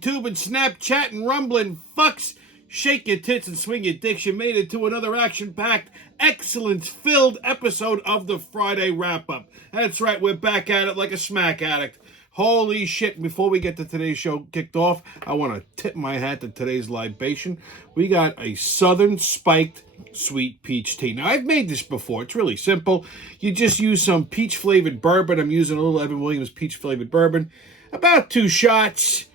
YouTube and Snapchat and rumbling fucks. Shake your tits and swing your dicks. You made it to another action-packed, excellence-filled episode of the Friday Wrap-Up. That's right, we're back at it like a smack addict. Holy shit, before we get to today's show kicked off, I want to tip my hat to today's libation. We got a Southern Spiked Sweet Peach Tea. Now, I've made this before. It's really simple. You just use some peach-flavored bourbon. I'm using a little Evan Williams peach-flavored bourbon. About 2 shots.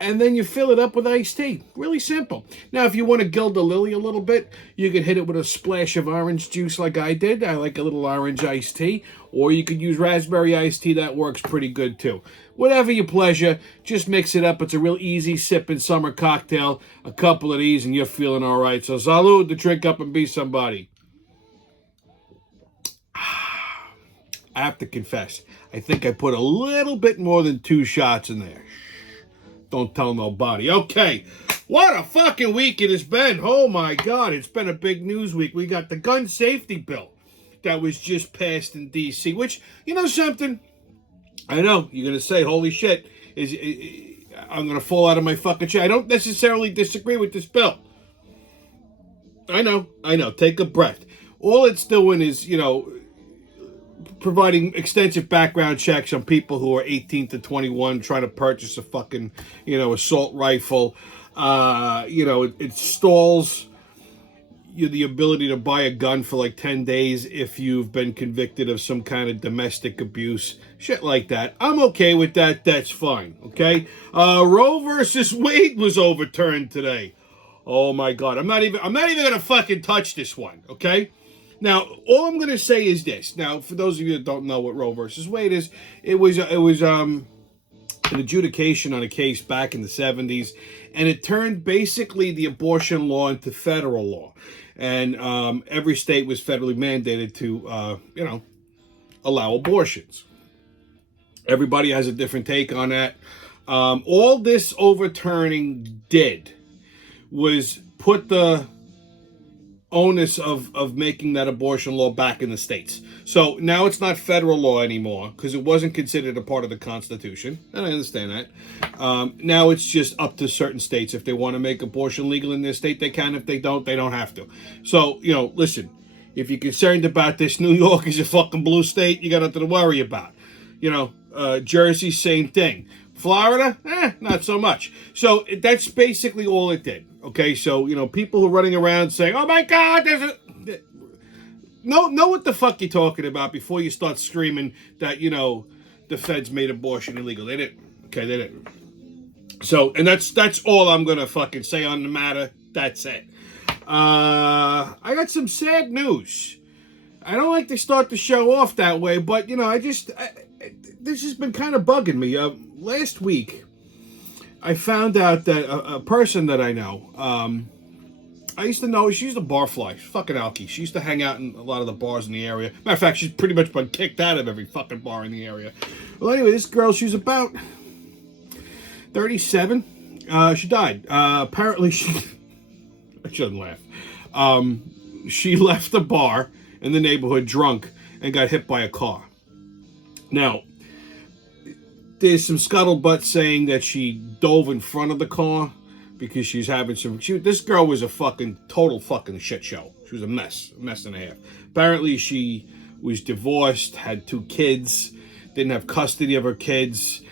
And then you fill it up with iced tea. Really simple. Now, if you want to gild the lily a little bit, you could hit it with a splash of orange juice like I did. I like a little orange iced tea. Or you could use raspberry iced tea. That works pretty good, too. Whatever your pleasure, just mix it up. It's a real easy sipping summer cocktail. A couple of these and you're feeling all right. So salud to drink up and be somebody. I have to confess, I think I put a little bit more than 2 shots in there. Don't tell nobody. Okay, what a fucking week it has been. Oh my God, it's been a big news week. We got the gun safety bill that was just passed in D.C., which, you know something? I know, you're going to say, holy shit, I'm going to fall out of my fucking chair. I don't necessarily disagree with this bill. I know, take a breath. All it's doing is, providing extensive background checks on people who are 18 to 21 trying to purchase a fucking, assault rifle. It stalls you the ability to buy a gun for like 10 days if you've been convicted of some kind of domestic abuse. Shit like that. I'm okay with that. That's fine. Okay? Roe versus Wade was overturned today. Oh my God. I'm not even gonna fucking touch this one. Okay? Now, all I'm going to say is this. Now, for those of you that don't know what Roe versus Wade is, it was an adjudication on a case back in the 70s, and it turned basically the abortion law into federal law. And every state was federally mandated to, allow abortions. Everybody has a different take on that. All this overturning did was put the onus of making that abortion law back in the states. So now it's not federal law anymore because it wasn't considered a part of the Constitution, and I understand that. Now it's just up to certain states. If they want to make abortion legal in their state, they can. If they don't have to. So, listen, if you're concerned about this, New York is a fucking blue state. You got nothing to worry about. Jersey, same thing. Florida, not so much. So that's basically all it did. Okay, so, people who are running around saying, oh my God, know what the fuck you're talking about before you start screaming that, the feds made abortion illegal. They didn't. Okay, they didn't. So, and that's all I'm going to fucking say on the matter. That's it. I got some sad news. I don't like to start the show off that way, but, this has been kind of bugging me. Last week, I found out that a person that I know, I used to know, she's a barfly. She's fucking alky. She used to hang out in a lot of the bars in the area. Matter of fact, she's pretty much been kicked out of every fucking bar in the area. Well, anyway, this girl, she's about 37. She died. Apparently, I shouldn't laugh. She left the bar in the neighborhood drunk and got hit by a car. Now, there's some scuttlebutt saying that she dove in front of the car because she's having this girl was a fucking total fucking shit show. She was a mess and a half. Apparently she was divorced, had 2 kids, didn't have custody of her kids.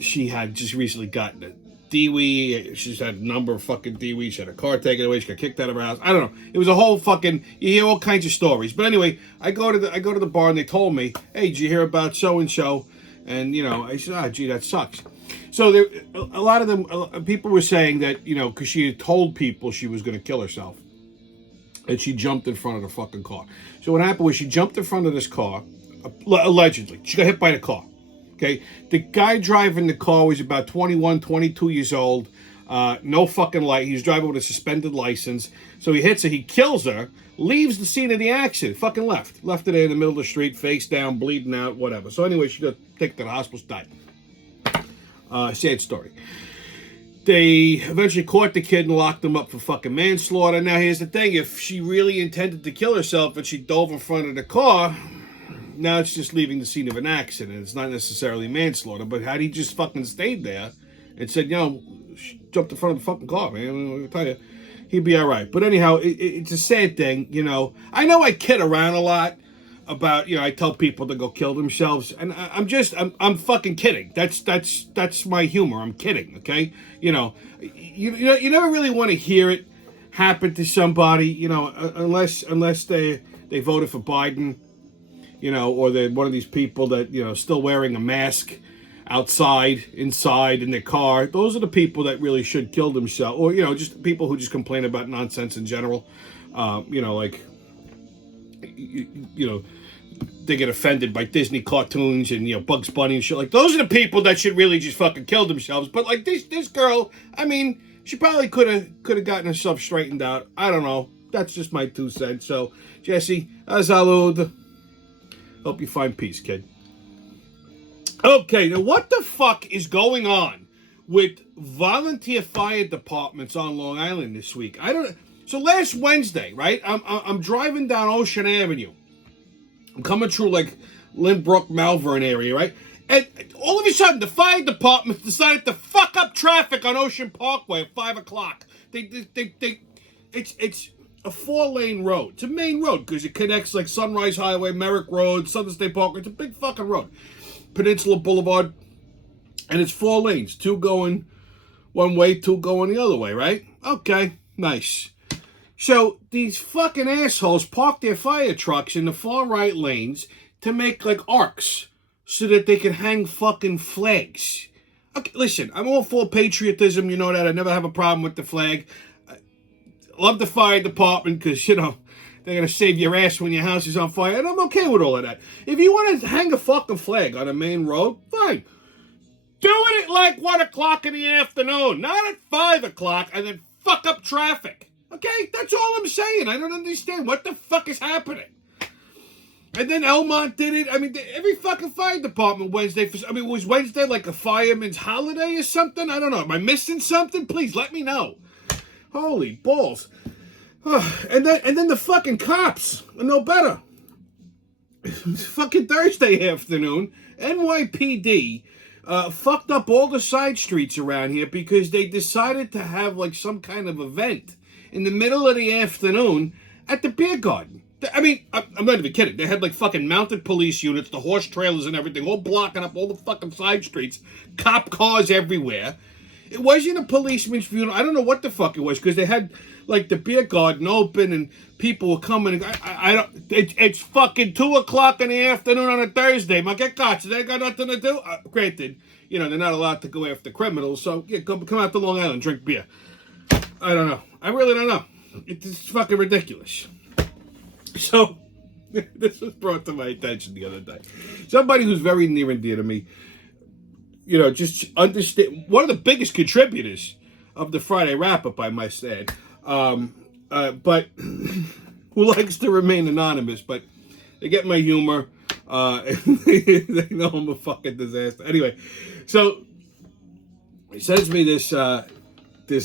She had just recently gotten a DWI. She's had a number of fucking DWIs. She had a car taken away. She got kicked out of her house. I don't know. It was a whole fucking, you hear all kinds of stories. But anyway, I go to the bar and they told me, hey, did you hear about so-and-so? And, I said, gee, that sucks. So there, a lot of them, people were saying that, because she had told people she was going to kill herself. And she jumped in front of the fucking car. So what happened was she jumped in front of this car, allegedly. She got hit by the car. Okay, the guy driving the car was about 21, 22 years old. No fucking light. He's driving with a suspended license. So he hits her. He kills her. Leaves the scene of the accident. Fucking left. Left her there in the middle of the street, face down, bleeding out, whatever. So anyway, she got taken to the hospital, died. Sad story. They eventually caught the kid and locked him up for fucking manslaughter. Now, here's the thing. If she really intended to kill herself and she dove in front of the car, now it's just leaving the scene of an accident. It's not necessarily manslaughter, but had he just fucking stayed there and said, jumped in front of the fucking car, man, I'll tell you, he'd be all right. But anyhow, it's a sad thing, I know I kid around a lot about, I tell people to go kill themselves, and I'm fucking kidding. That's my humor. I'm kidding, okay? You never really want to hear it happen to somebody, unless they voted for Biden, or they're one of these people that, still wearing a mask outside, inside, in their car. Those are the people that really should kill themselves. Or, just people who just complain about nonsense in general. Like, they get offended by Disney cartoons and, Bugs Bunny and shit. Like, those are the people that should really just fucking kill themselves. But, like, this girl, I mean, she probably could have gotten herself straightened out. I don't know. That's just my 2 cents. So, Jesse, salud. Hope you find peace, kid. Okay, now what the fuck is going on with volunteer fire departments on Long Island this week? I don't. So last Wednesday, right? I'm driving down Ocean Avenue. I'm coming through like Lynbrook, Malvern area, right? And all of a sudden, the fire department decided to fuck up traffic on Ocean Parkway at 5 o'clock. It's a 4-lane road. It's a main road because it connects like Sunrise Highway, Merrick Road, Southern State Park. It's a big fucking road. Peninsula Boulevard. And it's 4 lanes. 2 going one way, 2 going the other way, right? Okay, nice. So these fucking assholes park their fire trucks in the far right lanes to make like arcs so that they can hang fucking flags. Okay, listen, I'm all for patriotism, you know that. I never have a problem with the flag. I love the fire department because, they're going to save your ass when your house is on fire. And I'm okay with all of that. If you want to hang a fucking flag on a main road, fine. Do it at like 1 o'clock in the afternoon, not at 5 o'clock, and then fuck up traffic. Okay? That's all I'm saying. I don't understand. What the fuck is happening? And then Elmont did it. I mean, every fucking fire department Wednesday. Was Wednesday like a fireman's holiday or something? I don't know. Am I missing something? Please let me know. Holy balls. And then the fucking cops are no better. Fucking Thursday afternoon, NYPD fucked up all the side streets around here because they decided to have like some kind of event in the middle of the afternoon at the beer garden. I mean, I'm not even kidding. They had like fucking mounted police units, the horse trailers and everything, all blocking up all the fucking side streets, cop cars everywhere. It wasn't a policeman's funeral. I don't know what the fuck it was because they had like the beer garden open and people were coming. It's fucking 2 o'clock in the afternoon on a Thursday. My get caught. They got nothing to do. Granted, they're not allowed to go after criminals. So yeah, come out to Long Island, drink beer. I don't know. I really don't know. It's fucking ridiculous. So this was brought to my attention the other day. Somebody who's very near and dear to me. Just understand, one of the biggest contributors of the Friday wrap-up, I must add, but who likes to remain anonymous, but they get my humor, they know I'm a fucking disaster. Anyway, so he sends me this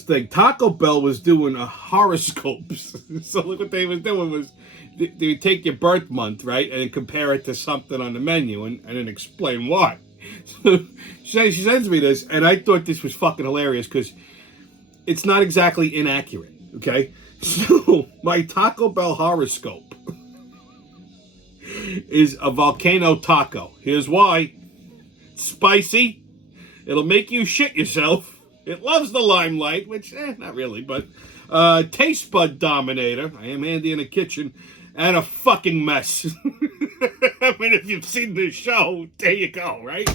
thing. Taco Bell was doing a horoscopes. So look what they was doing was, they would take your birth month, right, and compare it to something on the menu and then explain why. So she sends me this, and I thought this was fucking hilarious because it's not exactly inaccurate, okay? So my Taco Bell horoscope is a volcano taco. Here's why. It's spicy. It'll make you shit yourself. It loves the limelight, which, not really, but taste bud dominator. I am handy in the kitchen. And a fucking mess. I mean, if you've seen this show, there you go, right?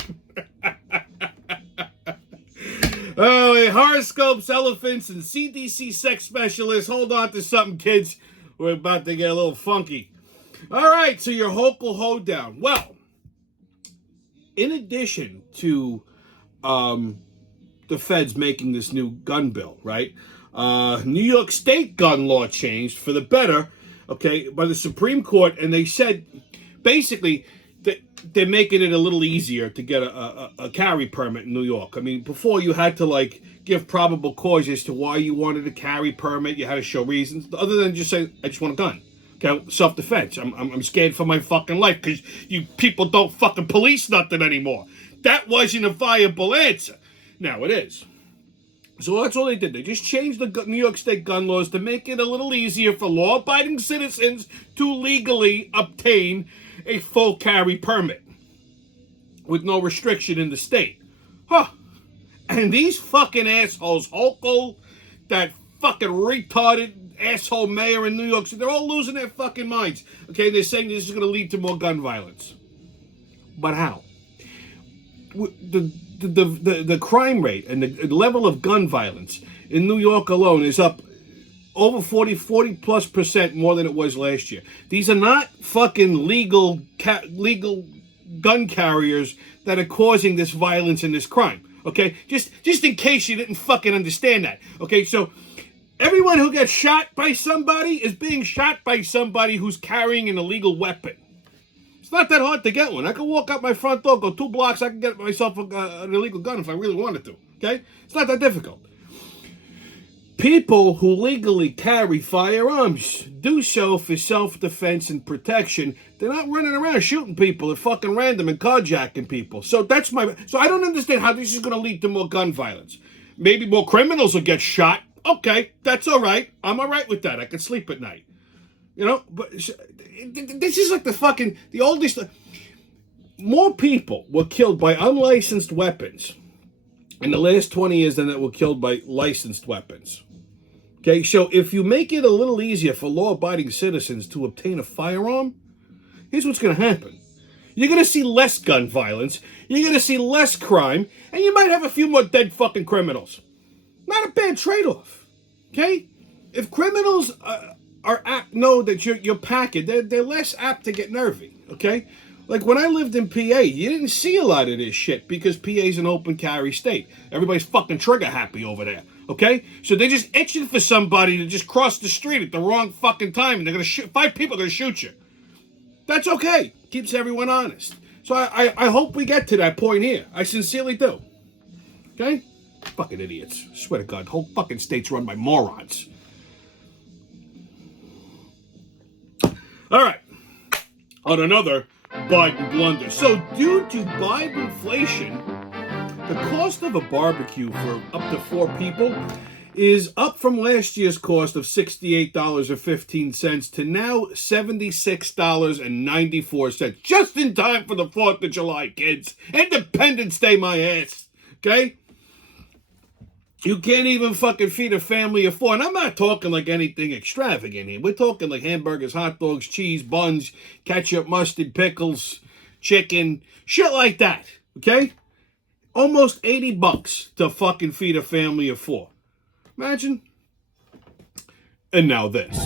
Horoscopes, elephants, and CDC sex specialists. Hold on to something, kids. We're about to get a little funky. All right, so your local hoedown. Well, in addition to the feds making this new gun bill, right? New York State gun law changed for the better, okay, by the Supreme Court, and they said, basically, that they're making it a little easier to get a carry permit in New York. I mean, before you had to, like, give probable cause as to why you wanted a carry permit. You had to show reasons, other than just say, I just want a gun. Okay, self-defense. I'm scared for my fucking life because you people don't fucking police nothing anymore. That wasn't a viable answer. Now it is. So that's all they did. They just changed the New York State gun laws to make it a little easier for law-abiding citizens to legally obtain a full carry permit with no restriction in the state. Huh. And these fucking assholes, Hochul, that fucking retarded asshole mayor in New York City, they're all losing their fucking minds. Okay, they're saying this is going to lead to more gun violence. But how? The crime rate and the level of gun violence in New York alone is up over 40 plus % more than it was last year. These are not fucking legal gun carriers that are causing this violence and this crime. Okay, just in case you didn't fucking understand that. Okay, so everyone who gets shot by somebody is being shot by somebody who's carrying an illegal weapon. It's not that hard to get one. I can walk out my front door, go 2 blocks, I can get myself an illegal gun if I really wanted to. Okay, it's not that difficult. People who legally carry firearms do so for self-defense and protection. They're not running around shooting people at fucking random and carjacking people. So I don't understand how this is going to lead to more gun violence. Maybe more criminals will get shot. Okay, that's all right. I'm all right with that. I can sleep at night. You know, but this is like the oldest. More people were killed by unlicensed weapons in the last 20 years than that were killed by licensed weapons. Okay, so if you make it a little easier for law-abiding citizens to obtain a firearm, here's what's going to happen. You're going to see less gun violence, you're going to see less crime, and you might have a few more dead fucking criminals. Not a bad trade-off, okay? If criminals are apt, know that you're packing, they're less apt to get nervy, okay? Like when I lived in PA, you didn't see a lot of this shit because PA's an open carry state. Everybody's fucking trigger happy over there. Okay? So they're just itching for somebody to just cross the street at the wrong fucking time and they're gonna shoot 5 people are gonna shoot you. That's okay. Keeps everyone honest. So I hope we get to that point here. I sincerely do. Okay? Fucking idiots. I swear to God, the whole fucking state's run by morons. Alright. On another Biden blunder. So due to Biden inflation, the cost of a barbecue for up to 4 people is up from last year's cost of $68.15 to now $76.94. Just in time for the 4th of July, kids. Independence Day, my ass. Okay? You can't even fucking feed a family of 4. And I'm not talking like anything extravagant here. We're talking like hamburgers, hot dogs, cheese, buns, ketchup, mustard, pickles, chicken, shit like that. Okay? Almost $80 to fucking feed a family of 4. Imagine. And now this.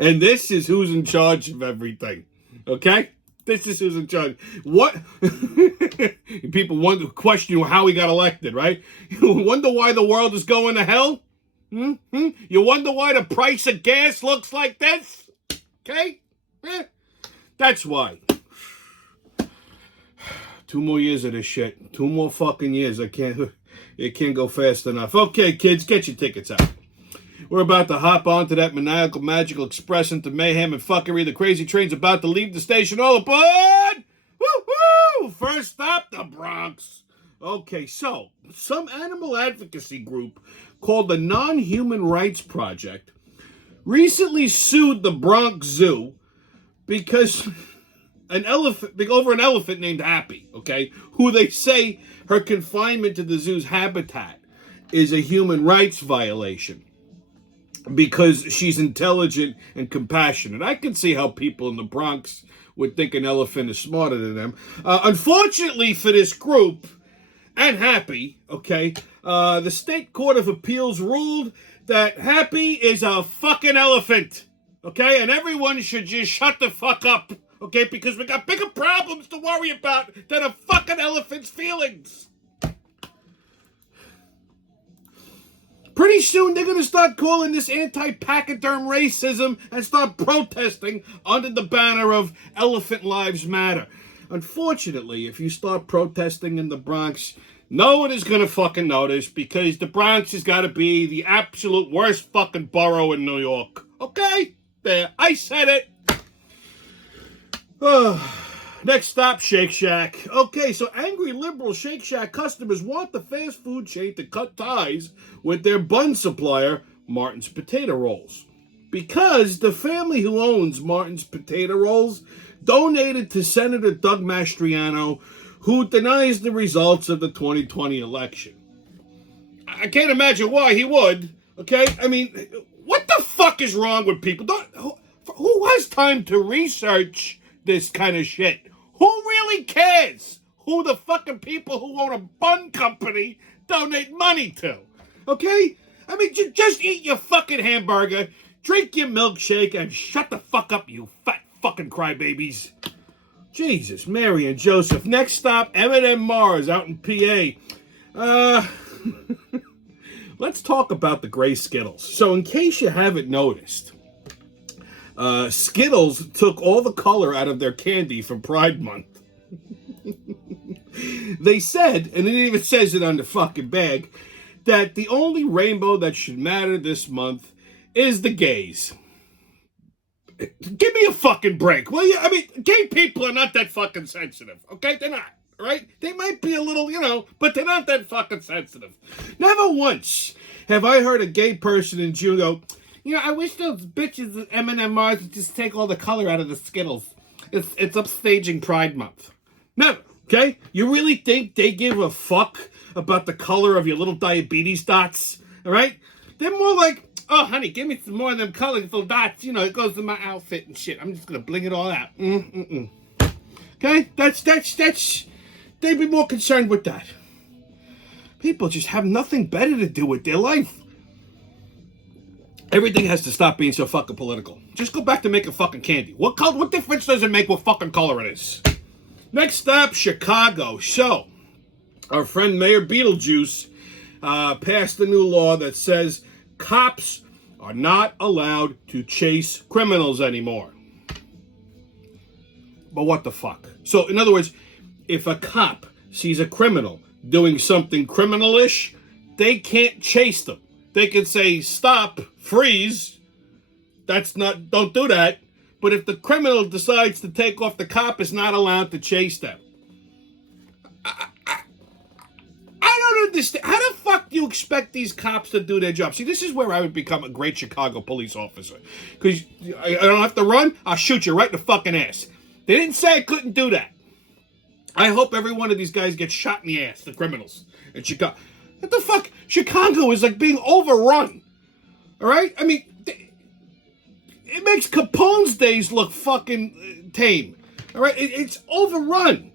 And this is who's in charge of everything. Okay? This is who's in charge. What? People question how he got elected, right? You wonder why the world is going to hell? You wonder why the price of gas looks like this? Okay? That's why. 2 more years of this shit. 2 more fucking years. It can't go fast enough. Okay, kids, get your tickets out. We're about to hop onto that maniacal, magical express into mayhem and fuckery. The crazy train's about to leave the station. All aboard! Woo-hoo! First stop, the Bronx. Okay, so some animal advocacy group called the Non-Human Rights Project recently sued the Bronx Zoo because over an elephant named Happy, okay, who they say her confinement to the zoo's habitat is a human rights violation because she's intelligent and compassionate. I can see how people in the Bronx would think an elephant is smarter than them. Unfortunately for this group and Happy, okay, the State Court of Appeals ruled that Happy is a fucking elephant, okay, and everyone should just shut the fuck up, okay, because we got bigger problems to worry about than a fucking elephant's feelings. Pretty soon they're going to start calling this anti-pachyderm racism and start protesting under the banner of Elephant Lives Matter. Unfortunately, if you start protesting in the Bronx, no one is going to fucking notice because the Bronx has got to be the absolute worst fucking borough in New York. Okay? There. I said it. Next stop, Shake Shack. Okay, so angry liberal Shake Shack customers want the fast food chain to cut ties with their bun supplier, Martin's Potato Rolls. Because the family who owns Martin's Potato Rolls donated to Senator Doug Mastriano, who denies the results of the 2020 election. I can't imagine why he would, okay? I mean, what the fuck is wrong with people? Who has time to research this kind of shit? Who really cares who the fucking people who own a bun company donate money to? Okay? I mean, just eat your fucking hamburger, drink your milkshake, and shut the fuck up, you fat fucking crybabies. Jesus, Mary and Joseph. Next stop, M&M Mars out in PA. Let's talk about the gray Skittles. So in case you haven't noticed, Skittles took all the color out of their candy for Pride Month. They said, and it even says it on the fucking bag, that the only rainbow that should matter this month is the gays. Give me a fucking break, will you? I mean, gay people are not that fucking sensitive, okay? They're not, right? They might be a little, but they're not that fucking sensitive. Never once have I heard a gay person in June go, I wish those bitches at M&M Mars would just take all the color out of the Skittles. It's upstaging Pride Month. Never, okay? You really think they give a fuck about the color of your little diabetes dots, all right? They're more like, oh, honey, give me some more of them colorful dots. It goes to my outfit and shit. I'm just going to bling it all out. Okay? They'd be more concerned with that. People just have nothing better to do with their life. Everything has to stop being so fucking political. Just go back to making fucking candy. What difference does it make what fucking color it is? Next stop, Chicago. So, our friend Mayor Beetlejuice passed a new law that says cops are not allowed to chase criminals anymore. But what the fuck? So, in other words, if a cop sees a criminal doing something criminalish, they can't chase them. They can say, stop, freeze. Don't do that. But if the criminal decides to take off, the cop is not allowed to chase them. I don't understand. How the fuck do you expect these cops to do their job? See, this is where I would become a great Chicago police officer. Because I don't have to run, I'll shoot you right in the fucking ass. They didn't say I couldn't do that. I hope every one of these guys gets shot in the ass, the criminals in Chicago. What the fuck? Chicago is like being overrun. All right? I mean, it makes Capone's days look fucking tame. All right? It's overrun.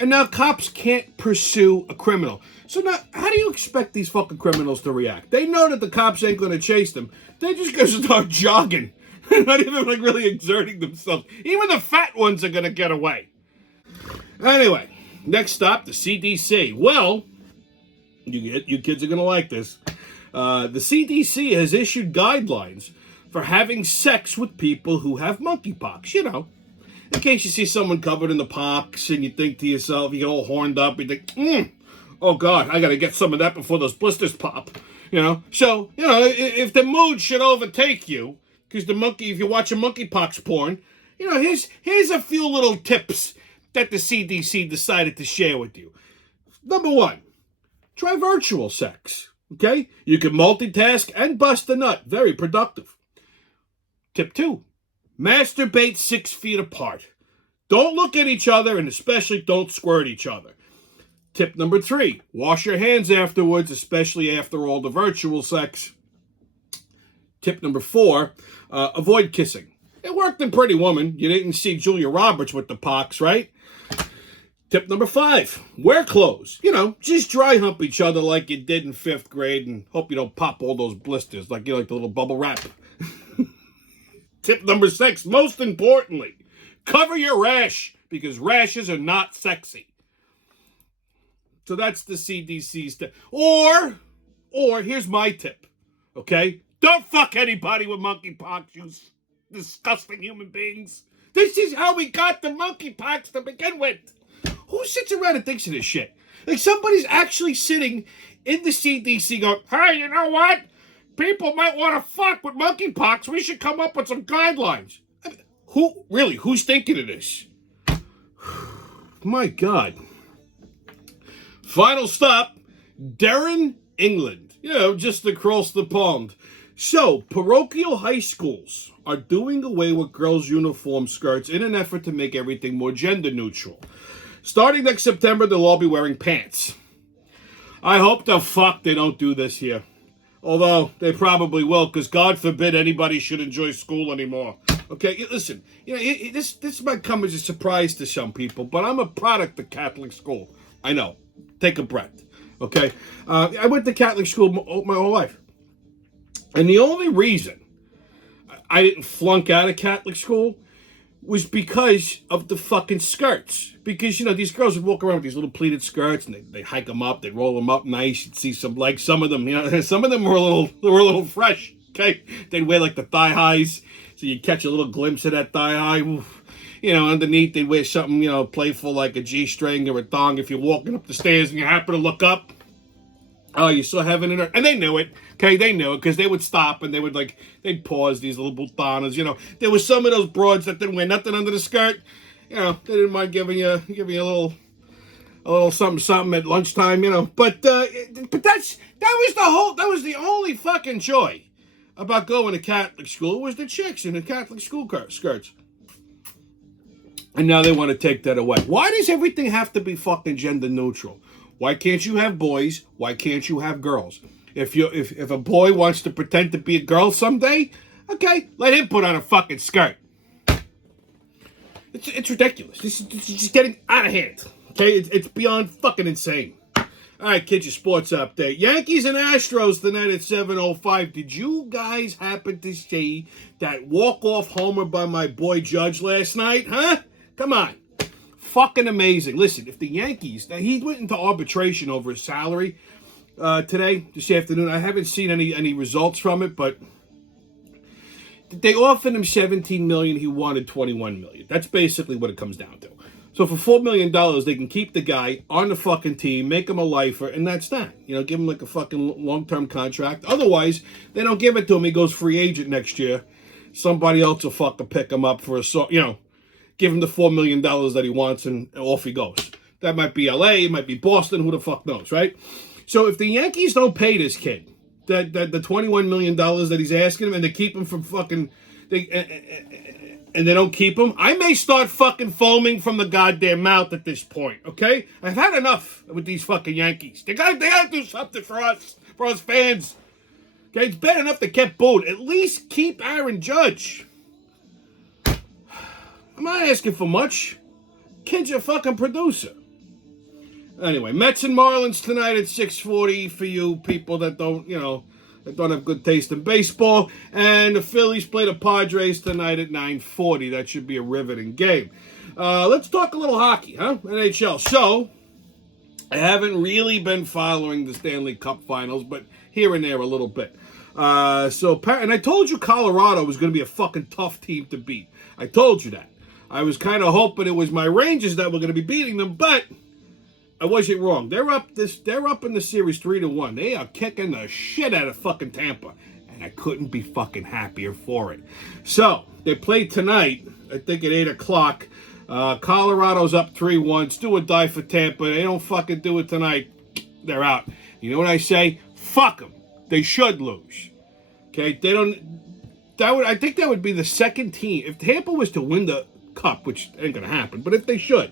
And now cops can't pursue a criminal. So now, how do you expect these fucking criminals to react? They know that the cops ain't going to chase them. They're just going to start jogging. They're not even like really exerting themselves. Even the fat ones are going to get away. Anyway, next stop, the CDC. Well, you kids are going to like this. The CDC has issued guidelines for having sex with people who have monkeypox. In case you see someone covered in the pox and you think to yourself, you get all horned up, you think, oh God, I got to get some of that before those blisters pop. So, if the mood should overtake you, because if you watch a monkeypox porn, here's a few little tips that the CDC decided to share with you. Number one, try virtual sex, okay? You can multitask and bust a nut. Very productive. Tip 2, masturbate 6 feet apart. Don't look at each other and especially don't squirt each other. Tip number 3, wash your hands afterwards, especially after all the virtual sex. Tip number 4, avoid kissing. It worked in Pretty Woman. You didn't see Julia Roberts with the pox, right? Tip number 5, wear clothes. Just dry hump each other like you did in 5th grade and hope you don't pop all those blisters like the little bubble wrap. Tip number 6, most importantly, cover your rash because rashes are not sexy. So that's the CDC's tip. Or here's my tip, okay? Don't fuck anybody with monkeypox, you disgusting human beings. This is how we got the monkeypox to begin with. Who sits around and thinks of this shit? Like somebody's actually sitting in the CDC going, hey, you know what? People might want to fuck with monkeypox. We should come up with some guidelines. I mean, who's thinking of this? My God. Final stop, Derry, England. Just across the pond. So, parochial high schools are doing away with girls' uniform skirts in an effort to make everything more gender neutral. Starting next September, they'll all be wearing pants. I hope the fuck they don't do this here. Although, they probably will, because God forbid anybody should enjoy school anymore. Okay, listen, this might come as a surprise to some people, but I'm a product of Catholic school. I know. Take a breath. Okay? I went to Catholic school my whole life. And the only reason I didn't flunk out of Catholic school was because of the fucking skirts. Because, these girls would walk around with these little pleated skirts, and they hike them up, they roll them up nice. You'd see some of them, some of them were a little fresh, okay? They'd wear, like, the thigh highs, so you'd catch a little glimpse of that thigh high. Underneath, they'd wear something, playful, like a G-string or a thong. If you're walking up the stairs and you happen to look up, oh, you saw heaven and earth. And they knew it. Okay, they knew it because they would stop and they'd pause these little botanas. There was some of those broads that didn't wear nothing under the skirt. They didn't mind giving you a little something at lunchtime. But that was the only fucking joy about going to Catholic school was the chicks in the Catholic school skirts. And now they want to take that away. Why does everything have to be fucking gender neutral? Why can't you have boys? Why can't you have girls? If a boy wants to pretend to be a girl someday, okay, let him put on a fucking skirt. It's ridiculous. This is just getting out of hand. Okay, it's beyond fucking insane. All right, kids, your sports update. Yankees and Astros tonight at 7:05. Did you guys happen to see that walk-off homer by my boy Judge last night? Huh? Come on. Fucking amazing. Listen, if the Yankees, now he went into arbitration over his salary today, this afternoon. I haven't seen any results from it, but they offered him $17 million. He wanted $21 million. That's basically what it comes down to. So for $4 million, they can keep the guy on the fucking team, make him a lifer, and that's that. Give him like a fucking long-term contract. Otherwise, they don't give it to him. He goes free agent next year. Somebody else will fucking pick him up for give him the $4 million that he wants, and off he goes. That might be LA, it might be Boston, who the fuck knows, right? So if the Yankees don't pay this kid the $21 million that he's asking him, and they keep him from fucking, and they don't keep him, I may start fucking foaming from the goddamn mouth at this point, okay? I've had enough with these fucking Yankees. They gotta do something for us fans. Okay, it's bad enough they kept booed. At least keep Aaron Judge. I'm not asking for much. Kid's a fucking producer. Anyway, Mets and Marlins tonight at 6:40 for you people that don't have good taste in baseball. And the Phillies play the Padres tonight at 9:40. That should be a riveting game. Let's talk a little hockey, huh? NHL. So, I haven't really been following the Stanley Cup Finals, but here and there a little bit. And I told you Colorado was going to be a fucking tough team to beat. I told you that. I was kind of hoping it was my Rangers that were going to be beating them, but I wasn't wrong. They're up in the series 3-1. They are kicking the shit out of fucking Tampa, and I couldn't be fucking happier for it. So they play tonight, I think at 8:00. Colorado's up 3-1. It's do or die for Tampa. They don't fucking do it tonight, they're out. You know what I say? Fuck them. They should lose. Okay, they don't. I think that would be the second team if Tampa was to win the Cup, which ain't gonna happen. But if they should,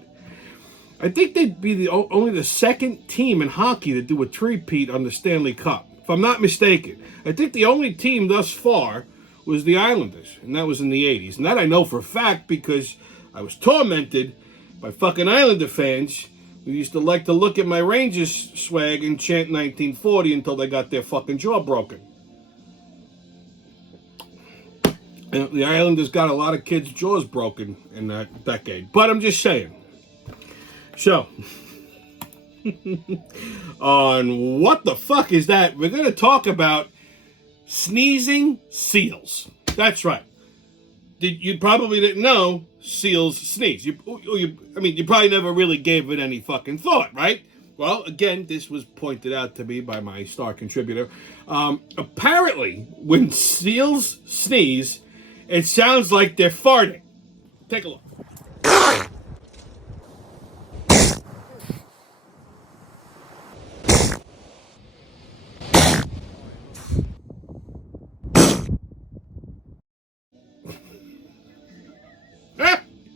I think they'd be only the second team in hockey to do a three-peat on the Stanley Cup. If I'm not mistaken, I think the only team thus far was the Islanders, and that was in the 80s. And that I know for a fact because I was tormented by fucking Islander fans who used to like to look at my Rangers swag and chant 1940 until they got their fucking jaw broken. And the Islanders got a lot of kids' jaws broken in that decade. But I'm just saying. So, on What the Fuck Is That? We're going to talk about sneezing seals. That's right. You probably didn't know seals sneeze. I mean, you probably never really gave it any fucking thought, right? Well, again, this was pointed out to me by my star contributor. Apparently, when seals sneeze, it sounds like they're farting. Take a look.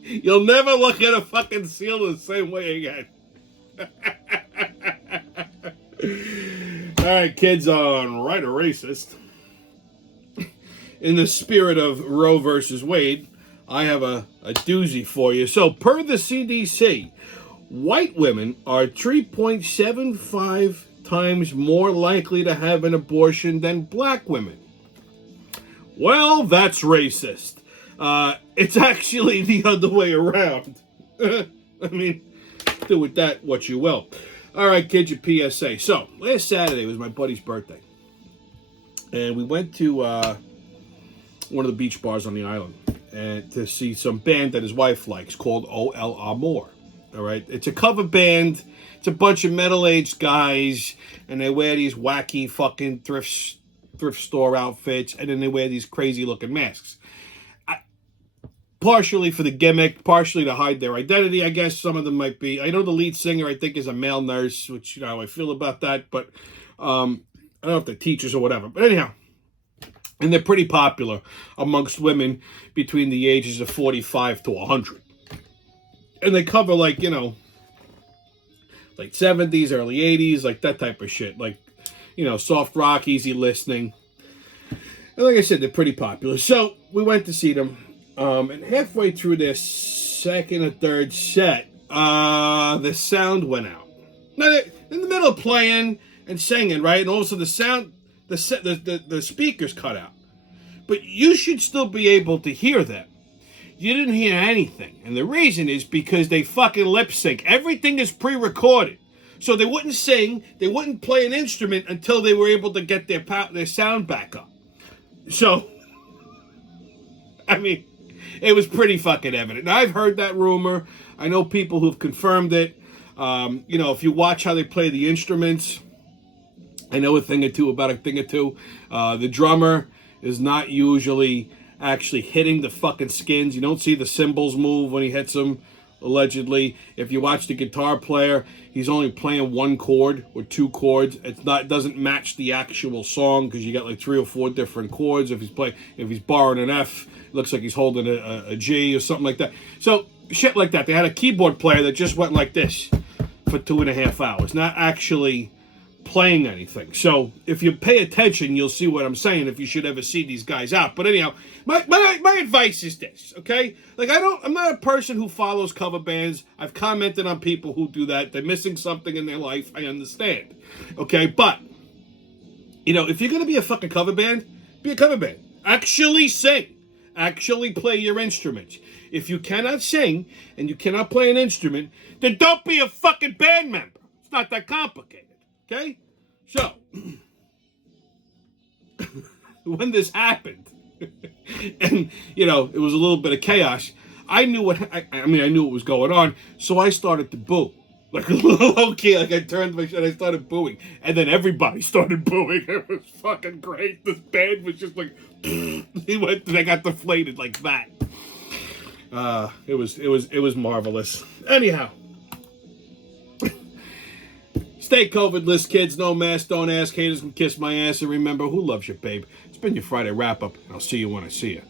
You'll never look at a fucking seal the same way again. All right, kids on Right or Racist. In the spirit of Roe versus Wade, I have a doozy for you. So, per the CDC, white women are 3.75 times more likely to have an abortion than black women. Well, that's racist. It's actually the other way around. I mean, do with that what you will. All right, kids, your PSA. So, last Saturday was my buddy's birthday. And we went to one of the beach bars on the island and to see some band that his wife likes called O.L. Amor. All right? It's a cover band. It's a bunch of middle-aged guys, and they wear these wacky fucking thrift store outfits, and then they wear these crazy-looking masks. Partially for the gimmick, partially to hide their identity, I guess. Some of them might be. I know the lead singer, I think, is a male nurse, which, you know, how I feel about that. But I don't know if they're teachers or whatever. But anyhow, and they're pretty popular amongst women between the ages of 45 to 100. And they cover, like, you know, late 70s, early 80s, like that type of shit. Like, you know, soft rock, easy listening. And like I said, they're pretty popular. So we went to see them. And halfway through their second or third set, the sound went out. Now, they're in the middle of playing and singing, right? And also the sound, the speakers cut out. But you should still be able to hear them. You didn't hear anything. And the reason is because they fucking lip sync. Everything is pre-recorded. So they wouldn't sing, they wouldn't play an instrument until they were able to get their sound back up. So, I mean, it was pretty fucking evident. Now, I've heard that rumor. I know people who've confirmed it. You know, if you watch how they play the instruments, I know a thing or two about a thing or two. The drummer is not usually actually hitting the fucking skins. You don't see the cymbals move when he hits them, allegedly. If you watch the guitar player, he's only playing one chord or two chords. It doesn't match the actual song because you got like 3 or 4 different chords. If he's borrowing an F, it looks like he's holding a G or something like that. So shit like that. They had a keyboard player that just went like this for 2.5 hours, not actually playing anything. So if you pay attention, you'll see what I'm saying. If you should ever see these guys out, but anyhow, my advice is this, okay? Like I'm not a person who follows cover bands. I've commented on people who do that. They're missing something in their life. I understand, okay? But you know, if you're gonna be a fucking cover band, be a cover band. Actually sing. Actually play your instruments. If you cannot sing and you cannot play an instrument, then don't be a fucking band member. It's not that complicated. Okay? So, when this happened, and, you know, it was a little bit of chaos, I knew I knew what was going on, so I started to boo. Like a little kid, like I turned my shit, and I started booing. And then everybody started booing. It was fucking great. This band was just like, they got deflated like that. It was marvelous. Anyhow. Stay COVID-less, kids. No mask. Don't ask. Haters can kiss my ass. And remember, who loves you, babe? It's been your Friday wrap-up. I'll see you when I see you.